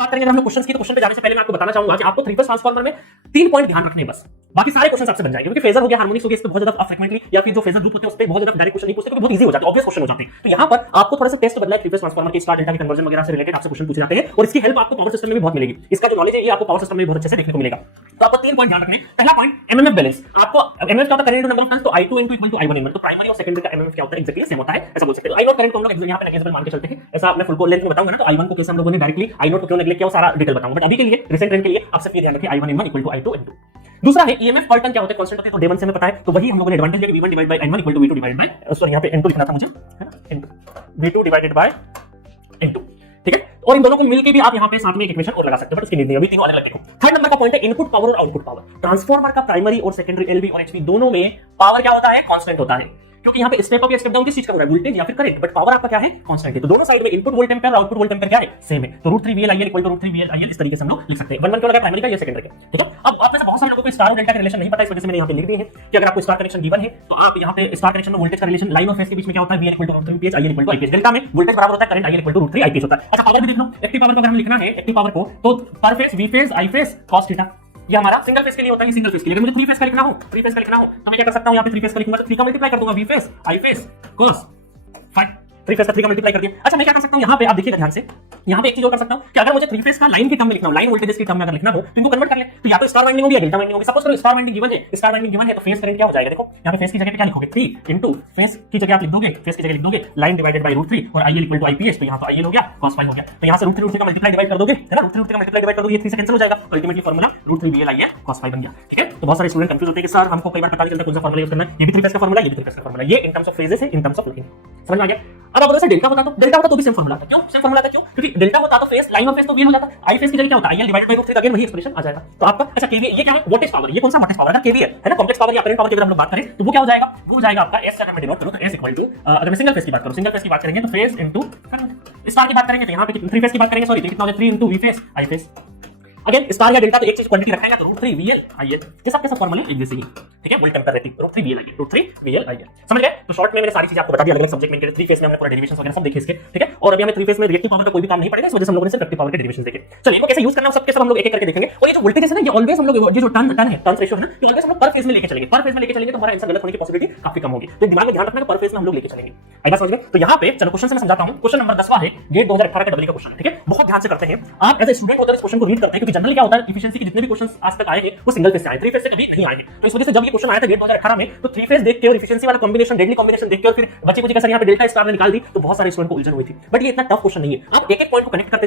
बात करेंगे हम लोग क्वेश्चंस की, तो क्वेश्चन पे जाने से पहले मैं आपको बताना चाहूंगा कि आपको थ्री फेज ट्रांसफार्मर में 3 पॉइंट ध्यान रखने बस, बाकी सारे क्वेश्चन आपसे बन जाएंगे। क्योंकि फेजर हो गया, हार्मोनिक्स हो गया, इस पे बहुत ज्यादा फ्रीक्वेंटली या फिर जो फेजर ग्रुप होते हैं उस पे बहुत ज्यादा डायरेक्ट क्वेश्चन नहीं पूछते, क्योंकि बहुत इजी हो जाते हैं, ऑब्वियस क्वेश्चन हो जाते हैं। तो यहाँ पर आपको थोड़ा सा टेस्ट बदला है, थ्री फेज ट्रांसफार्मर के स्टार डेल्टा के कन्वर्जन वगैरह से रिलेटेड आपसे क्वेश्चन पूछे जाते हैं, और इसकी हेल्प आपको पावर सिस्टम में भी बहुत मिलेगी। इसका जो नॉलेज है ये आपको पावर सिस्टम में बहुत अच्छे से देखने को मिलेगा। तो आपको 3 पॉइंट ध्यान रखने। पहला पॉइंट एमएमएफ बैलेंस। आपको एमएमएफ क्या होता है? Current number of turns. तो I2 = I1 तो प्राइमरी और सेकेंडरी का एमएमएफ क्या होता है? एग्जैक्टली सेम होता है, ऐसा बोल सकते हैं। I0 करंट को हम लोग यहाँ पे नेगेटिव मान के चलते हैं, ऐसा आपने फुल को लेंथ में बताऊंगा ना, तो I1 को कैसे हम लोगों ने डायरेक्टली I0 को क्यों नेगलेक्ट किया वो सारा डिटेल बताऊंगा, बट अभी के लिए रिसेंट ट्रेंड के लिए आप सिर्फ ये ध्यान रखिए I1 = I2 N2। दूसरा है ईएमएफ पर टर्न क्या होता है? कांस्टेंट होता है, तो डे 1 से हमें पता है, तो वही हम लोगों ने एडवांटेज लिया कि V1 / N1 = V2 / सॉरी यहाँ पे N2 लिखना था मुझे, है ना, N2 V2 / N2, ठीक है। और इन दोनों को मिलके भी आप यहाँ पे साथ में एक इक्वेशन और लगा सकते हो, बट उसकी नीड नहीं, अभी तीनों अलग लगते हैं। थर्ड नंबर का पॉइंट है इनपुट पावर और आउटपुट पावर। ट्रांसफार्मर का प्राइमरी और सेकेंडरी एलवी और एचवी दोनों में पावर क्या होता है? कांस्टेंट होता है, क्योंकि यहाँ पे स्टेप अप या स्टेप डाउन किस चीज का हो रहा है? वोल्टेज या फिर करंट, बट पावर आपका क्या है? कांस्टेंट है। तो दोनों साइड में इनपुट वोल्ट एम्पीयर और आउटपुट वोल्ट एम्पीयर क्या है? सेम है। तो √3 VL IL = √3 VL IL इस तरीके से हम लोग लिख सकते हैं। 1 क्यों लगा? प्राइमरी का या सेकेंडरी का, ठीक है। अब आप में से बहुत सारे लोगों को स्टार और डेल्टा का रिलेशन नहीं पता, इस वजह से मैंने यहाँ पे लिख दिए हैं कि अगर आपको स्टार कनेक्शन गिवन है तो आप यहाँ पे स्टार कनेक्शन में वोल्टेज का रिलेशन लाइन और फेज के बीच में क्या होता है? VL = √3 IL = IPS। डेल्टा में वोल्टेज बराबर होता है करंट, IL = √3 IPS होता है। अच्छा, पावर भी देख लो। एक्टिव पावर को अगर हम लिखना है, एक्टिव पावर को, तो पर phase V phase I phase cos theta, ये हमारा सिंगल फेज के लिए होता है, सिंगल फेज के लिए। अगर मुझे 3 फेज का लिखना हो, 3 फेज का लिखना हो, तो मैं क्या कर सकता हूं? यहाँ पे 3 फेज का लिखूंगा तो 3 का मल्टीप्लाई कर दूंगा, V phase I phase cos, fine. 3 phase का 3 का मल्टीप्लाई कर दिया। अच्छा, मैं क्या कर सकता हूं? यहाँ पे आप देखिएगा ध्यान से, यहाँ पे एक चीज और कर सकता हूं कि अगर मुझे 3 फेज का लाइन की टर्म में लिखना हो, लाइन वोल्टेजेस की टर्म में अगर लिखना हो, तो इनको कन्वर्ट कर ले। तो या तो स्टार वाइंडिंग होगी या डेल्टा वाइंडिंग होगी। सपोज करो स्टार वाइंडिंग गिवन है, स्टार वाइंडिंग गिवन है, तो फेज करंट क्या हो जाएगा? देखो यहाँ पे फेज की जगह पे क्या लिखोगे? 3 * फेज की जगह आप लिख दोगे, फेज की जगह लिख दोगे लाइन डिवाइडेड बाय √3 और IL = IPS, तो यहाँ तो IL हो गया, cos ∅ हो गया। तो यहाँ से √3 का मल्टीप्लाई डिवाइड कर दोगे, है ना, √3 का मल्टीप्लाई डिवाइड कर दोगे, ये 3 से कैंसिल हो जाएगा। Ultimately formula √3 VL IL cos ∅ बन गया, ठीक है। तो बहुत सारे स्टूडेंट कंफ्यूज होते हैं कि सर हमको कई बार पता नहीं चलता कौन सा फार्मूला यूज करना है। ये भी 3 फेज का फार्मूला, ये भी 3 फेज का फार्मूला, ये इन टर्म्स ऑफ फेजेस है, इन टर्म्स ऑफ लाइन। समझ में आ गया? अब अगर डेल्टा होता तो भी सेम फार्मूला था। क्यों सेम फार्मूला था? क्यों? क्योंकि डेल्टा होता तो फेज लाइन ऑफ फेज तो VL हो जाता, आई फेज की जगह क्या होता? IL / √3, अगेन वही एक्सप्रेशन आ जाएगा। तो आपका अच्छा केवीए, ये क्या है? Voltage power. ये कौन सा वोल्टेज पावर है? केवीए है ना, कॉम्प्लेक्स पावर या करंट पावर की अगर हम लोग बात करें तो वो क्या हो जाएगा? वो हो जाएगा आपका S से में डिनोट करो तो S = अगर मैं सिंगल फेज की बात करूं, सिंगल फेज की बात करेंगे तो फेज इनटू करंट। स्टार की बात करेंगे तो यहाँ पे 3 फेज की बात करेंगे, सॉरी, कितना हो जाए? 3 * V phase I phase. Again star या डेल्टा तो एक चीज क्वांटिटी रखेंगे तो √3 VL IL, ये सब के सब फार्मूले एक जैसे ही, ठीक है। वोल्ट एम्पीयर रहती है √3 VL IL, √3 VL IL, समझ गए? तो शॉर्ट में मैंने सारी चीजें आपको बता दी, अलग-अलग सब्जेक्ट में 3 फेज में हमने पूरा डेरिवेशंस वगैरह सब देखे इसके, ठीक है। और अभी हमें 3 फेज में रिएक्टिव पावर का कोई भी काम नहीं पड़ेगा, इस वजह से हम लोगों ने सिर्फ एक्टिव पावर के डेरिवेशंस देखे। चलिए इनको कैसे यूज करना है सब के सब हम लोग एक-एक करके देखेंगे। और ये जो वोल्टेज है ना, ये ऑलवेज हम लोग ये जो टर्न है, टर्न्स रेशियो है ना, ये ऑलवेज हम लोग पर फेज में लेके चलेंगे। पर फेज में लेके चलेंगे तो हमारा आंसर गलत होने की पॉसिबिलिटी काफी कम होगी, तो दिमाग में ध्यान रखना कि पर फेज में हम लोग लेके चलेंगे। आएगा समझ में? तो यहाँ पे चलो क्वेश्चन से मैं समझाता हूँ। क्वेश्चन नंबर 10वां है, गेट 2018 का डबल का क्वेश्चन है, ठीक है। बहुत ध्यान से करते हैं आप, एज ए स्टूडेंट होकर इस क्वेश्चन को रीड करते हैं, क्योंकि जनरली क्या होता है, एफिशिएंसी के जितने भी क्वेश्चन आज तक आए हैं वो सिंगल फेज से आए, 3 फेज से कभी नहीं आए हैं। तो इस वजह से जब ये क्वेश्चन आया था गेट 2018 में, तो 3 फेज देख के और एफिशिएंसी वाला कॉम्बिनेशन, डेडली कॉम्बिनेशन देख के और फिर बच्चे को जी कैसे यहाँ पे डेल्टा स्टार ने निकाल दी, तो बहुत सारे स्टूडेंट को उलझन हुई थी। बट ये इतना टफ क्वेश्चन नहीं है, आप एक-एक पॉइंट को कनेक्ट करते